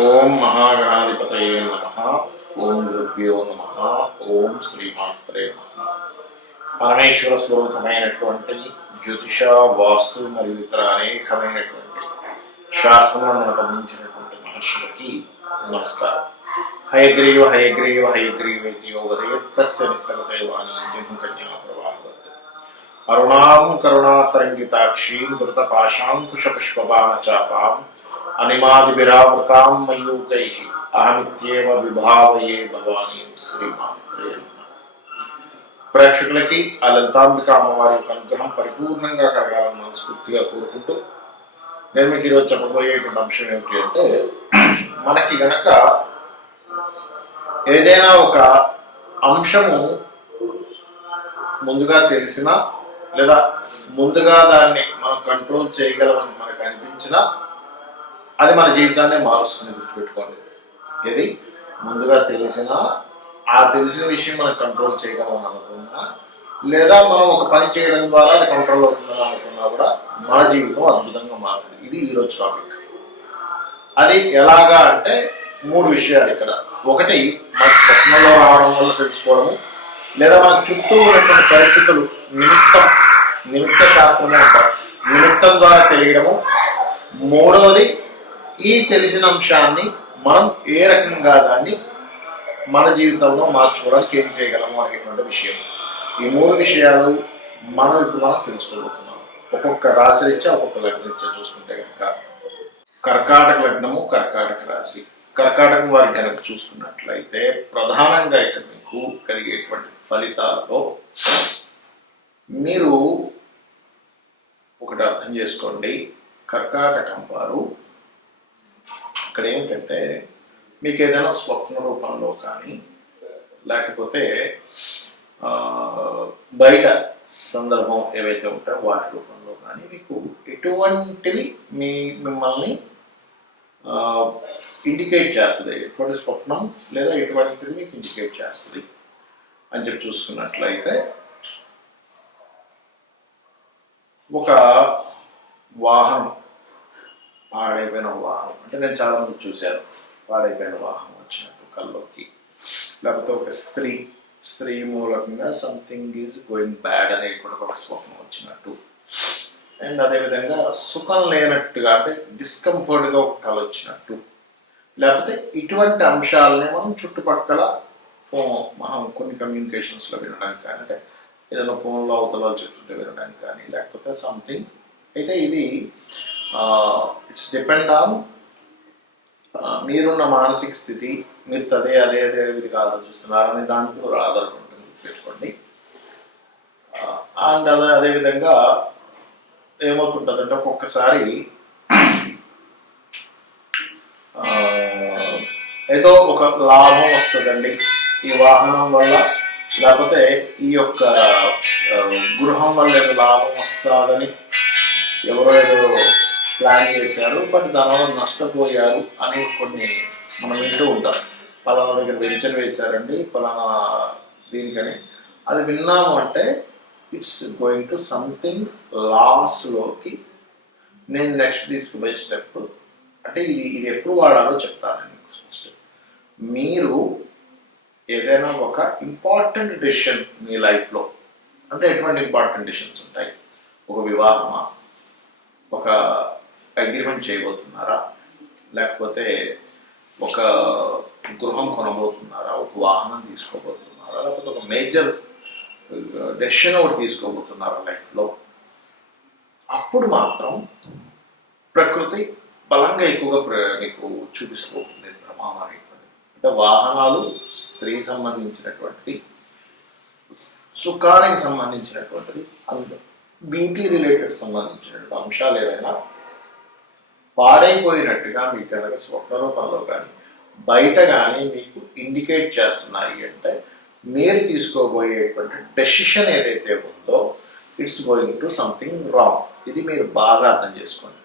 ఓం మహాగణాధిపతయే నమః. ఓం గురుభ్యో నమః. ఓం శ్రీమాత్రే నమః. పరమేశ్వర స్వరూపమైనటువంటి జ్యోతిష, వాస్తు మరియు ఇతర అనేకమైనటువంటి శాస్త్రంలో మనకు అందించినటువంటి మహర్షులకి నమస్కారం. హయగ్రీవ హయగ్రీవ హయగ్రీవేతి యోగదయత్తస్య నిస్సగతైవాని జహ్నుకన్యా ప్రవాహవత్ అరుణాం కరుణాతరంగితాక్షీం ధృతపాశాంకుశపుష్పబాణచాపాం అనిమాదిభిరావృతాం మయూకైః అహమిత్యేవ విభావయే భవానీం శ్రీమాత్రే నమః. ప్రేక్షకులకి ఆ లలితాంబిక అమ్మవారి యొక్క అనుగ్రహం పరిపూర్ణంగా కలగాలని మనస్ఫూర్తిగా కోరుకుంటూ నేను మీకు ఈరోజు చెప్పబోయేటువంటి అంశం ఏమిటి అంటే, మనకి గనక ఏదైనా ఒక అంశము ముందుగా తెలిసినా లేదా ముందుగా దాన్ని మనం కంట్రోల్ చేయగలమని మనకు అనిపించినా అది మన జీవితాన్ని మారుస్తుంది. గుర్తుపెట్టుకోండి, ఇది ముందుగా తెలిసినా ఆ తెలిసిన విషయం మనం కంట్రోల్ చేయగలం అనుకున్నా, లేదా మనం ఒక పని చేయడం ద్వారా అది కంట్రోల్ అవుతుందని అనుకున్నా కూడా మన జీవితం అద్భుతంగా మారుతుంది. ఇది ఈరోజు టాపిక్. అది ఎలాగా అంటే 3 విషయాలు ఇక్కడ. ఒకటి, మన స్వప్నంలో రావడం వల్ల తెలుసుకోవడము, లేదా మన చుట్టూ ఉన్నటువంటి పరిస్థితులు నిమిత్త శాస్త్రమే అంటారు, నిమిత్తం ద్వారా తెలియడము. మూడవది, ఈ తెలిసిన అంశాన్ని మనం ఏ రకంగా దాన్ని మన జీవితంలో మార్చుకోవడానికి ఏం చేయగలము అనేటువంటి విషయం. ఈ 3 విషయాలు మనం ఇప్పుడు తెలుసుకోబోతున్నాం. ఒక్కొక్క రాశి రీత్యా ఒక్కొక్క లగ్నం రీత్యా చూసుకుంటే కనుక కర్కాటక లగ్నము, కర్కాటక రాశి. కర్కాటకం వారికి కనుక చూసుకున్నట్లయితే ప్రధానంగా ఇక్కడ మీకు కలిగేటువంటి ఫలితాలలో మీరు ఒకటి అర్థం చేసుకోండి. కర్కాటకం వారు ఇక్కడ ఏంటంటే, మీకు ఏదైనా స్వప్న రూపంలో కానీ లేకపోతే బయట సందర్భం ఏవైతే ఉంటాయో వాటి రూపంలో కానీ మీకు ఎటువంటివి మిమ్మల్ని ఇండికేట్ చేస్తుంది, ఎటువంటి స్వప్నం లేదా ఎటువంటిది మీకు ఇండికేట్ చేస్తుంది అని చెప్పి చూసుకున్నట్లయితే, ఒక వాహనం, పాడైపోయిన వాహనం. అంటే నేను చాలా మంది చూశాను, పాడైపోయిన వాహనం వచ్చినట్టు కల్లోకి. లేకపోతే ఒక స్త్రీ మూలకంగా సంథింగ్ ఈజ్ గోయింగ్ బ్యాడ్ అనే కూడా ఒక స్వప్నం వచ్చినట్టు. అండ్ అదేవిధంగా సుఖం లేనట్టుగా, అంటే డిస్కంఫర్ట్గా ఒక కళ వచ్చినట్టు. లేకపోతే ఇటువంటి అంశాలని మనం చుట్టుపక్కల మనం కొన్ని కమ్యూనికేషన్స్లో వినడానికి కానీ, అంటే ఏదైనా ఫోన్లో అవతల చెప్తుంటే వినడానికి కానీ, లేకపోతే సంథింగ్. అయితే ఇది ఇట్స్ డిపెండ్ ఆన్ మీరున్న మానసిక స్థితి, మీరు అదే విధిగా ఆలోచిస్తున్నారనే దానికి ఆధారపడి ఉంటుంది. పెట్టుకోండి. అండ్ అదేవిధంగా ఏమవుతుంటుందంటే, ఒక్కొక్కసారి ఏదో ఒక లాభం వస్తుందండి ఈ వాహనం వల్ల, లేకపోతే ఈ యొక్క గృహం వల్ల ఏదో లాభం వస్తుందని ఎవరో ఏదో ప్లాన్ చేశారు, బట్ దానివల్ల నష్టపోయారు అని కొన్ని మనం వింటూ ఉంటాం. పలానా దగ్గర వెంచర్ వేశారండి పలానా దీనికని. అది విన్నాము అంటే ఇట్స్ గోయింగ్ టు సంథింగ్ లాస్లోకి నేను నెక్స్ట్ తీసుకుపోయే స్టెప్. అంటే ఇది ఎప్పుడు వాడాలో చెప్తాను మీకు. ఫస్ట్, మీరు ఏదైనా ఒక ఇంపార్టెంట్ డెసిషన్ మీ లైఫ్లో, అంటే ఎటువంటి ఇంపార్టెంట్ డెసిషన్స్ ఉంటాయి? ఒక వివాహమా, ఒక అగ్రిమెంట్ చేయబోతున్నారా, లేకపోతే ఒక గృహం కొనబోతున్నారా, ఒక వాహనం తీసుకోబోతున్నారా, లేకపోతే ఒక మేజర్ డెసిషన్ ఒకటి తీసుకోబోతున్నారా లైఫ్లో, అప్పుడు మాత్రం ప్రకృతి బలంగా ఎక్కువగా మీకు చూపిస్తూ ఉంటుంది ప్రభావం అనేటువంటి. అంటే వాహనాలు స్త్రీ సంబంధించినటువంటిది, సుఖానికి సంబంధించినటువంటిది, అందులో బ్యూటీ రిలేటెడ్ సంబంధించినటువంటి అంశాలు ఏవైనా పాడైపోయినట్టుగా మీకు కనుక స్వప్న రూపంలో కానీ బయట కానీ మీకు ఇండికేట్ చేస్తున్నాయి అంటే, మీరు తీసుకోబోయేటువంటి డెసిషన్ ఏదైతే ఉందో it's going to something wrong. ఇది మీరు బాగా అర్థం చేసుకోండి.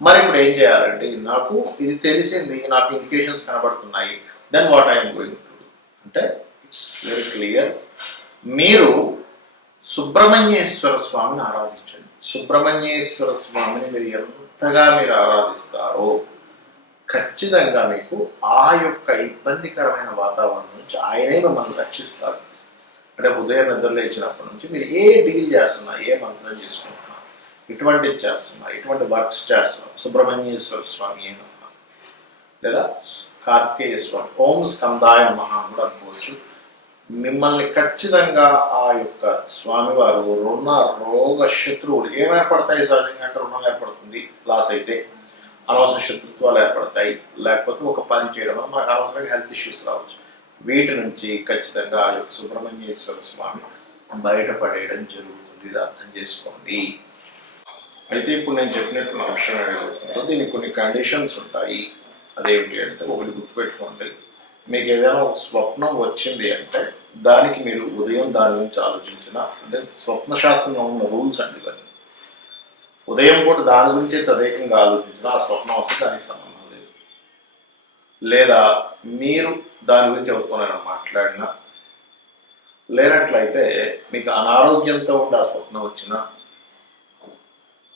మరి ఇప్పుడు ఏం చేయాలంటే, నాకు ఇది తెలిసింది, నాకు ఇండికేషన్స్ కనబడుతున్నాయి, then what I'm going to do అంటే, ఇట్స్ వెరీ క్లియర్. మీరు సుబ్రహ్మణ్యేశ్వర స్వామిని ఆరాధించండి. సుబ్రహ్మణ్యేశ్వర స్వామిని మీరు ఎంతగా మీరు ఆరాధిస్తారో ఖచ్చితంగా మీకు ఆ యొక్క ఇబ్బందికరమైన వాతావరణం నుంచి ఆయనే మిమ్మల్ని రక్షిస్తారు. అంటే ఉదయం నిద్ర లేచినప్పటి నుంచి మీరు ఏ డీల్ చేస్తున్నా, ఏ మంత్రం చేసుకుంటున్నా, ఇటువంటివి చేస్తున్నా, ఇటువంటి వర్క్స్ చేస్తున్నా, సుబ్రహ్మణ్యేశ్వర స్వామి ఏమన్నా లేదా కార్తికేయ స్వామి, ఓం స్కందాయ నమః కూడా అనుకోవచ్చు. మిమ్మల్ని ఖచ్చితంగా ఆ యొక్క స్వామివారు రోగ శత్రువులు ఏమేర్పడతాయి సహజంగా అంటే రుణం ఏర్పడుతుంది, లాస్ అయితే అనవసర శత్రుత్వాలు ఏర్పడతాయి, లేకపోతే ఒక పని చేయడం వల్ల మనకు అనవసరంగా హెల్త్ ఇష్యూస్ రావచ్చు. వీటి నుంచి ఖచ్చితంగా ఆ యొక్క సుబ్రహ్మణ్యేశ్వర స్వామి బయటపడేయడం జరుగుతుంది. ఇది అర్థం చేసుకోండి. అయితే ఇప్పుడు నేను చెప్పినట్టు అంశం ఏదైతుందో దీనికి కొన్ని కండిషన్స్ ఉంటాయి. అదేమిటి అంటే, ఒకటి గుర్తుపెట్టుకోండి, మీకు ఏదైనా ఒక స్వప్నం వచ్చింది అంటే దానికి మీరు ఉదయం దాని గురించి ఆలోచించిన, అంటే స్వప్న శాస్త్రంలో ఉన్న రూల్స్ అండి ఇవన్నీ. ఉదయం పూట దాని గురించి తదేకంగా ఆలోచించిన ఆ స్వప్నం వస్తే దానికి సంబంధం లేదు. లేదా మీరు దాని గురించి ఎవరితోనైనా మాట్లాడినా, లేనట్లయితే మీకు అనారోగ్యంతో ఉండి ఆ స్వప్నం వచ్చినా,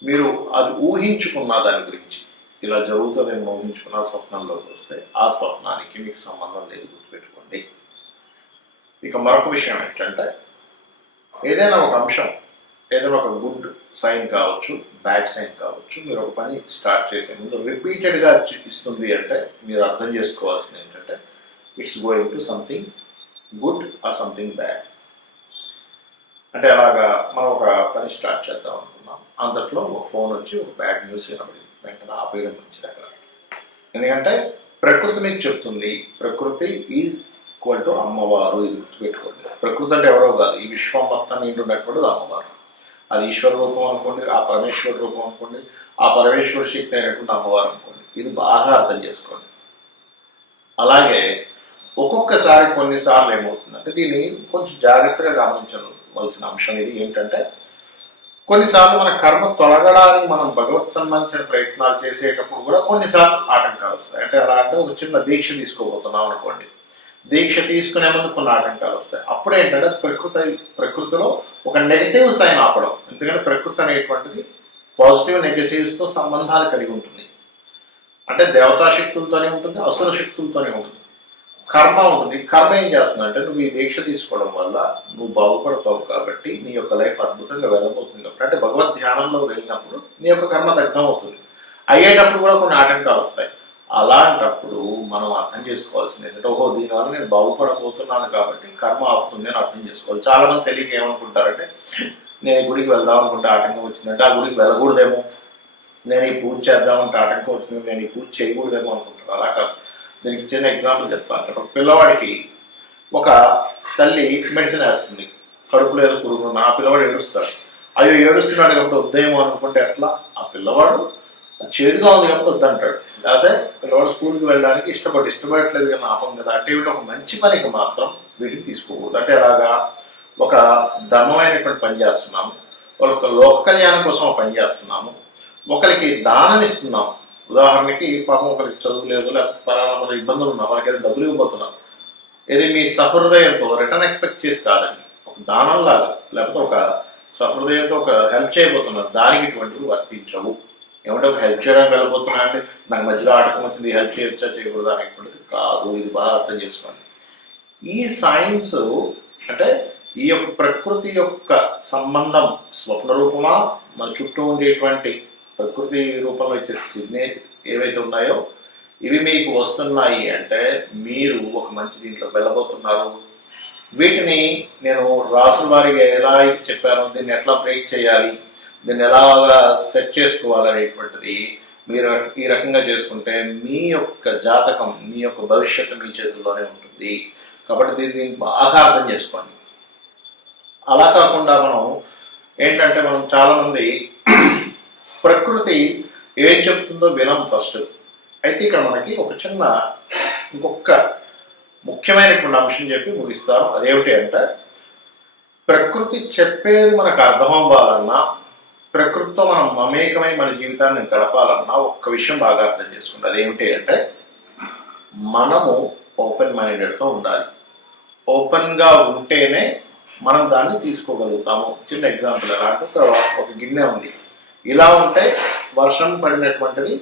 మీరు అది ఊహించుకున్న దాని గురించి ఇలా జరుగుతుందని ఊహించుకున్న స్వప్నంలోకి వస్తే ఆ స్వప్నానికి మీకు సంబంధం లేదు, గుర్తుపెట్టుకోండి. ఇక మరొక విషయం ఏంటంటే, ఏదైనా ఒక అంశం, ఏదైనా ఒక గుడ్ సైన్ కావచ్చు, బ్యాడ్ సైన్ కావచ్చు, మీరు ఒక పని స్టార్ట్ చేసే ముందు రిపీటెడ్గా ఇస్తుంది అంటే మీరు అర్థం చేసుకోవాల్సింది ఏంటంటే, it's going to something good or something bad. అంటే అలాగా మనం ఒక పని స్టార్ట్ చేద్దాం అనుకున్నాం, అంతట్లో ఒక ఫోన్ వచ్చి ఒక బ్యాడ్ న్యూస్ వినబడింది, వెంటనే ఆపేయడం మంచిది అక్కడ. ఎందుకంటే ప్రకృతి మీకు చెప్తుంది, ప్రకృతి ఈజ్ ఈక్వల్ టు అమ్మవారు. ఇది గుర్తుపెట్టుకోండి. ప్రకృతి అంటే ఎవరో కాదు, ఈ విశ్వం మొత్తం నిండున్నటువంటిది అమ్మవారు. అది ఈశ్వర రూపం అనుకోండి, ఆ పరమేశ్వర రూపం అనుకోండి, ఆ పరమేశ్వర శక్తి అయినటువంటి అమ్మవారు అనుకోండి. ఇది బాగా అర్థం చేసుకోండి. అలాగే ఒక్కొక్కసారి కొన్నిసార్లు ఏమవుతుందంటే, దీన్ని కొంచెం జాగ్రత్తగా గమనించవలసిన అంశం ఇది ఏంటంటే, కొన్నిసార్లు మన కర్మ తొలగడానికి మనం భగవత్ సంబంధించిన ప్రయత్నాలు చేసేటప్పుడు కూడా కొన్నిసార్లు ఆటంకాలు వస్తాయి. అంటే ఎలా అంటే, ఒక చిన్న దీక్ష తీసుకోబోతున్నాం అనుకోండి, దీక్ష తీసుకునే ముందు కొన్ని ఆటంకాలు వస్తాయి. అప్పుడు ఏంటంటే ప్రకృతిలో ఒక నెగటివ్ సైన్ ఆపడం. ఎందుకంటే ప్రకృతి అనేటువంటిది పాజిటివ్ నెగటివ్స్తో సంబంధాలు కలిగి ఉంటుంది. అంటే దేవతా శక్తులతోనే ఉంటుంది, అసుర శక్తులతోనే ఉంటుంది, కర్మ ఉంటుంది. కర్మ ఏం చేస్తుంది అంటే, నువ్వు ఈ దీక్ష తీసుకోవడం వల్ల నువ్వు బాగుపడతావు కాబట్టి నీ యొక్క లైఫ్ అద్భుతంగా వెళ్ళబోతుంది కాబట్టి, అంటే భగవద్ ధ్యానంలో వెళ్ళినప్పుడు నీ యొక్క కర్మ దగ్ధం అవుతుంది. అయ్యేటప్పుడు కూడా కొన్ని ఆటంకాలు వస్తాయి. అలాంటప్పుడు మనం అర్థం చేసుకోవాల్సింది ఏంటంటే, ఓహో దీనివల్ల నేను బాగుపడబోతున్నాను కాబట్టి కర్మ ఆపుతుంది అని అర్థం చేసుకోవాలి. చాలా మంది తెలియక ఏమనుకుంటారంటే, నేను ఈ గుడికి వెళ్దాం అనుకుంటే ఆటంకం వచ్చిందంటే ఆ గుడికి వెళ్ళకూడదేమో, నేను ఈ పూజ చేద్దామంటే ఆటంకం వచ్చింది, నేను ఈ పూజ చేయకూడదేమో అనుకుంటాను. అలా కాదు. దీనికి చిన్న ఎగ్జాంపుల్ చెప్తాను. ఒక పిల్లవాడికి ఒక తల్లి మెడిసిన్ వేస్తుంది, కడుపులో ఏదో పురుగున్న, ఆ పిల్లవాడు ఏడుస్తాడు. అయ్యో ఏడుస్తున్నాడు కాబట్టి వద్దేమో అనుకుంటే ఎట్లా? ఆ పిల్లవాడు చేదుగా ఉంది కాబట్టి వద్దంటాడు. లేకపోతే పిల్లవాడు స్కూల్కి వెళ్ళడానికి ఇష్టపడట్లేదు కానీ ఆపం కదా అంటే, వీటి ఒక మంచి పనికి మాత్రం వీటిని తీసుకోకూడదు. అంటే అలాగా ఒక ధర్మమైనటువంటి పని చేస్తున్నాము, ఒక లోక కళ్యాణం కోసం ఒక పని చేస్తున్నాము, ఒకరికి దానం ఇస్తున్నాము. ఉదాహరణకి పాపం ఒకరికి చదువు లేదు, లేకపోతే పరామర్శ ఇబ్బందులు ఉన్నా వాళ్ళకి ఏదో డబ్బులు ఇవ్వబోతున్నారు. ఇది మీ సహృదయంతో రిటర్న్ ఎక్స్పెక్ట్ చేసి కాదండి, ఒక దానంలాగా లేకపోతే ఒక సహృదయంతో ఒక హెల్ప్ చేయబోతున్నారు, దానికి ఇటువంటివి వర్తించవు. ఏమంటే ఒక హెల్ప్ చేయడానికి వెళ్ళబోతున్నా అంటే నాకు మధ్యలో ఆటకం వచ్చింది, హెల్ప్ చేయొచ్చా చేయకూడదు అనేటువంటిది కాదు. ఇది బాగా అర్థం చేసుకోండి. ఈ సైన్స్ అంటే ఈ యొక్క ప్రకృతి యొక్క సంబంధం స్వప్న రూపమా, మన చుట్టూ ఉండేటువంటి ప్రకృతి రూపంలో ఇచ్చే సిగ్నల్ ఏవైతే ఉన్నాయో ఇవి మీకు వస్తున్నాయి అంటే మీరు ఒక మంచి దీంట్లో వెళ్ళబోతున్నారు. వీటిని నేను రాసుల వారిగా ఎలా అయితే చెప్పానో, దీన్ని ఎట్లా బ్రేక్ చేయాలి, దీన్ని ఎలాగా సెట్ చేసుకోవాలి అనేటువంటిది మీరు ఈ రకంగా చేసుకుంటే మీ యొక్క జాతకం, మీ యొక్క భవిష్యత్తు మీ చేతుల్లోనే ఉంటుంది. కాబట్టి దీన్ని బాగా అర్థం చేసుకోండి. అలా కాకుండా మనం ఏంటంటే, మనం చాలామంది ప్రకృతి ఏం చెప్తుందో వినం ఫస్ట్. అయితే ఇక్కడ మనకి ఒక చిన్న ఇంకొక ముఖ్యమైనటువంటి అంశం చెప్పి ముగిస్తాను. అదేమిటి అంటే, ప్రకృతి చెప్పేది మనకు అర్థం అవ్వాలన్నా, ప్రకృతితో మనం మమేకమై మన జీవితాన్ని గడపాలన్నా ఒక్క విషయం బాగా అర్థం చేసుకోండి. అదేమిటి అంటే, మనము ఓపెన్ మైండెడ్తో ఉండాలి. ఓపెన్గా ఉంటేనే మనం దాన్ని తీసుకోగలుగుతాము. చిన్న ఎగ్జాంపుల్ ఎలా అంటే, ఒక గిన్నె ఉంది, ఇలా ఉంటే వర్షం పడినటువంటిది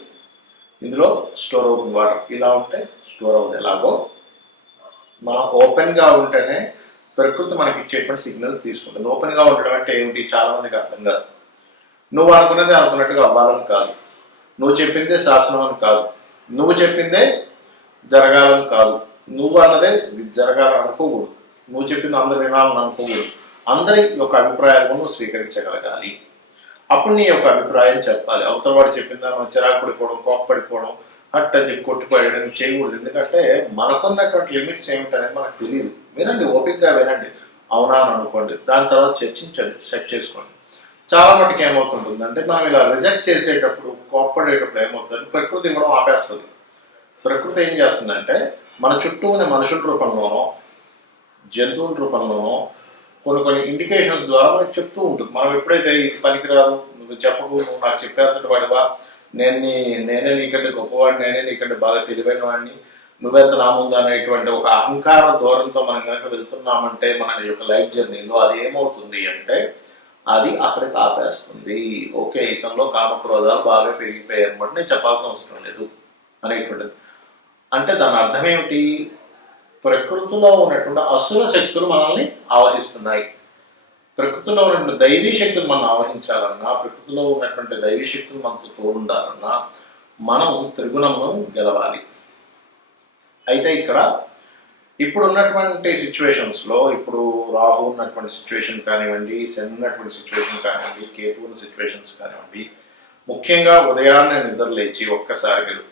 ఇందులో స్టోర్ అవుతుంది వాటర్. ఇలా ఉంటే స్టోర్ అవుతుంది. ఎలాగో మనం ఓపెన్గా ఉంటేనే ప్రకృతి మనకి ఇచ్చేటువంటి సిగ్నల్స్ తీసుకుంటుంది. ఓపెన్గా ఉండడం అంటే ఏమిటి, చాలా మందికి అర్థం కాదు. నువ్వు అనుకున్నదే అనుకున్నట్టుగా అవ్వాలని కాదు, నువ్వు చెప్పిందే శాసనం అని కాదు, నువ్వు చెప్పిందే జరగాలని కాదు, నువ్వు అన్నదే జరగాలని అనుకోకూడదు, నువ్వు చెప్పింది అందరు వినాలని అనుకోకూడదు. అందరి యొక్క అభిప్రాయాలను నువ్వు స్వీకరించగలగాలి. అప్పుడు నీ యొక్క అభిప్రాయం చెప్పాలి. అవతల వాడు చెప్పిందా మనం చిరాకు పడిపోవడం, కోపపడిపోవడం, హట్ అని చెప్పి కొట్టిపోయడం చేయకూడదు. ఎందుకంటే మనకున్నటువంటి లిమిట్స్ ఏమిటనేది మనకు తెలియదు. వినండి, ఓపికగా వినండి, అవునా అని అనుకోండి, దాని తర్వాత చర్చించండి, సెట్ చేసుకోండి. చాలా మటుకు ఏమవుతుంటుంది అంటే మనం ఇలా రిజెక్ట్ చేసేటప్పుడు, కోపపడేటప్పుడు ఏమవుతుందంటే ప్రకృతి ఇవ్వడం ఆపేస్తుంది. ప్రకృతి ఏం చేస్తుందంటే మన చుట్టూ ఉన్న మనుషుల రూపంలోనో జంతువుల రూపంలోనో కొన్ని ఇండికేషన్స్ ద్వారా మనకి చెప్తూ ఉంటుంది. మనం ఎప్పుడైతే ఇది పనికిరాదు, నువ్వు చెప్పకు, నువ్వు నాకు చెప్పేంతటి వాడివా, నేనే నీకంటే గొప్పవాడిని, నేనే నీకంటే బాగా తెలివైన వాడిని, నువ్వెంత నా ముందు అనేటువంటి ఒక అహంకార ధోరణితో మనం కనుక వెళ్తున్నామంటే మన యొక్క లైఫ్ జర్నీలో అది ఏమవుతుంది అంటే అది అక్కడికి ఆపేస్తుంది. ఓకే, ఇతనిలో కామక్రోధాలు బాగా పెరిగిపోయాయి అనమాట, నేను చెప్పాల్సిన అవసరం లేదు అనేటువంటిది. అంటే దాని అర్థం ఏమిటి, ప్రకృతిలో ఉన్నటువంటి అసుర శక్తులు మనల్ని ఆవహిస్తున్నాయి. ప్రకృతిలో ఉన్నటువంటి దైవీ శక్తులు మనం ఆవహించాలన్నా, ప్రకృతిలో ఉన్నటువంటి దైవీ శక్తులు మనతో తోడుండాలన్నా మనం త్రిగుణమును గెలవాలి. అయితే ఇక్కడ ఇప్పుడు ఉన్నటువంటి సిచ్యువేషన్స్లో, ఇప్పుడు రాహు ఉన్నటువంటి సిచ్యువేషన్ కానివ్వండి, శని ఉన్నటువంటి సిచ్యువేషన్ కానివ్వండి, కేతు ఉన్న సిచ్యువేషన్స్ కానివ్వండి, ముఖ్యంగా ఉదయాన్నే నిద్ర లేచి ఒక్కసారి మీరు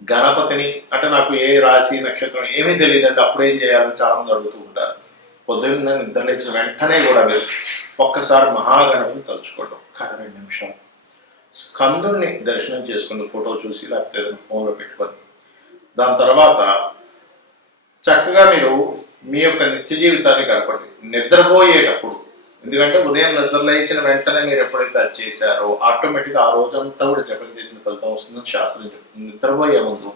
గణపతిని, అంటే నాకు ఏ రాశి నక్షత్రం ఏమీ తెలియదు అంటే అప్పుడు ఏం చేయాలని చాలా మంది అడుగుతూ ఉంటారు. పొద్దున్న నిద్ర లేచిన వెంటనే కూడా మీరు ఒక్కసారి మహాగణపతిని తలుచుకోవడం, 2 నిమిషాలు స్కందుని దర్శనం చేసుకుని ఫోటో చూసి లేకపోతే ఏదైనా ఫోన్లో పెట్టుకొని, దాని తర్వాత చక్కగా మీరు మీ యొక్క నిత్య జీవితాన్ని గడపండి నిద్రపోయేటప్పుడు. ఎందుకంటే ఉదయం నిద్ర లేచిన వెంటనే మీరు ఎప్పుడైతే అది చేశారో ఆటోమేటిక్గా ఆ రోజంతా కూడా జపం చేసిన ఫలితం వస్తుందని శాస్త్రం చెప్తుంది. నిద్రపోయే ముందు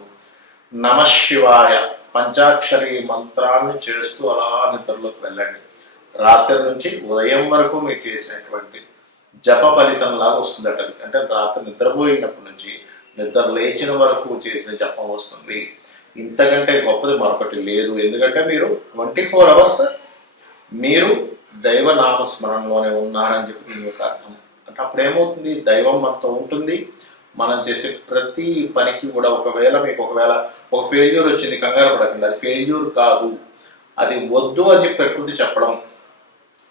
నమశివాయ పంచాక్షరి మంత్రాన్ని చేస్తూ అలా నిద్రలోకి వెళ్ళండి. రాత్రి నుంచి ఉదయం వరకు మీరు చేసినటువంటి జప ఫలితంలాగా వస్తుందట. అంటే రాత్రి నిద్రపోయినప్పటి నుంచి నిద్ర లేచిన వరకు చేసిన జపం వస్తుంది. ఇంతకంటే గొప్పది మరొకటి లేదు. ఎందుకంటే మీరు 24 hours మీరు దైవ నామస్మరణలోనే ఉన్నారని చెప్పి దీని యొక్క అర్థం. అంటే అప్పుడు ఏమవుతుంది, దైవం మనతో ఉంటుంది. మనం చేసే ప్రతి పనికి కూడా మీకు ఒకవేళ ఒక ఫెయిల్యూర్ వచ్చింది, కంగారు పడకండి, అది ఫెయిల్యూర్ కాదు, అది వద్దు అని ప్రకృతి చెప్పడం,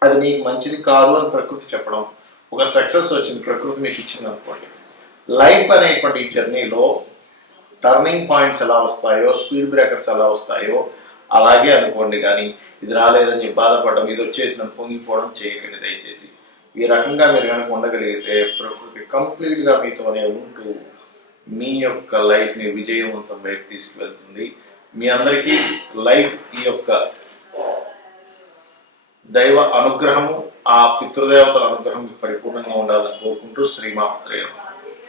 అది నీకు మంచిది కాదు అని ప్రకృతి చెప్పడం. ఒక సక్సెస్ వచ్చింది, ప్రకృతి మీకు ఇచ్చింది అనుకోండి. లైఫ్ అనేటువంటి ఈ జర్నీలో టర్నింగ్ పాయింట్స్ ఎలా వస్తాయో, స్పీడ్ బ్రేకర్స్ ఎలా వస్తాయో అలాగే అనుకోండి. కానీ ఇది రాలేదని బాధపడడం, ఇది వచ్చేసి పొంగిపోవడం చేయకండి దయచేసి. ఈ రకంగా మీరు కనుక ఉండగలిగితే ప్రకృతి కంప్లీట్గా మీతోనే ఉంటూ మీ యొక్క లైఫ్ని విజయవంతం వైపు తీసుకువెళ్తుంది. మీ అందరికీ లైఫ్ ఈ యొక్క దైవ అనుగ్రహము, ఆ పితృదేవతల అనుగ్రహం పరిపూర్ణంగా ఉండాలని కోరుకుంటూ శ్రీమాత్రేయ.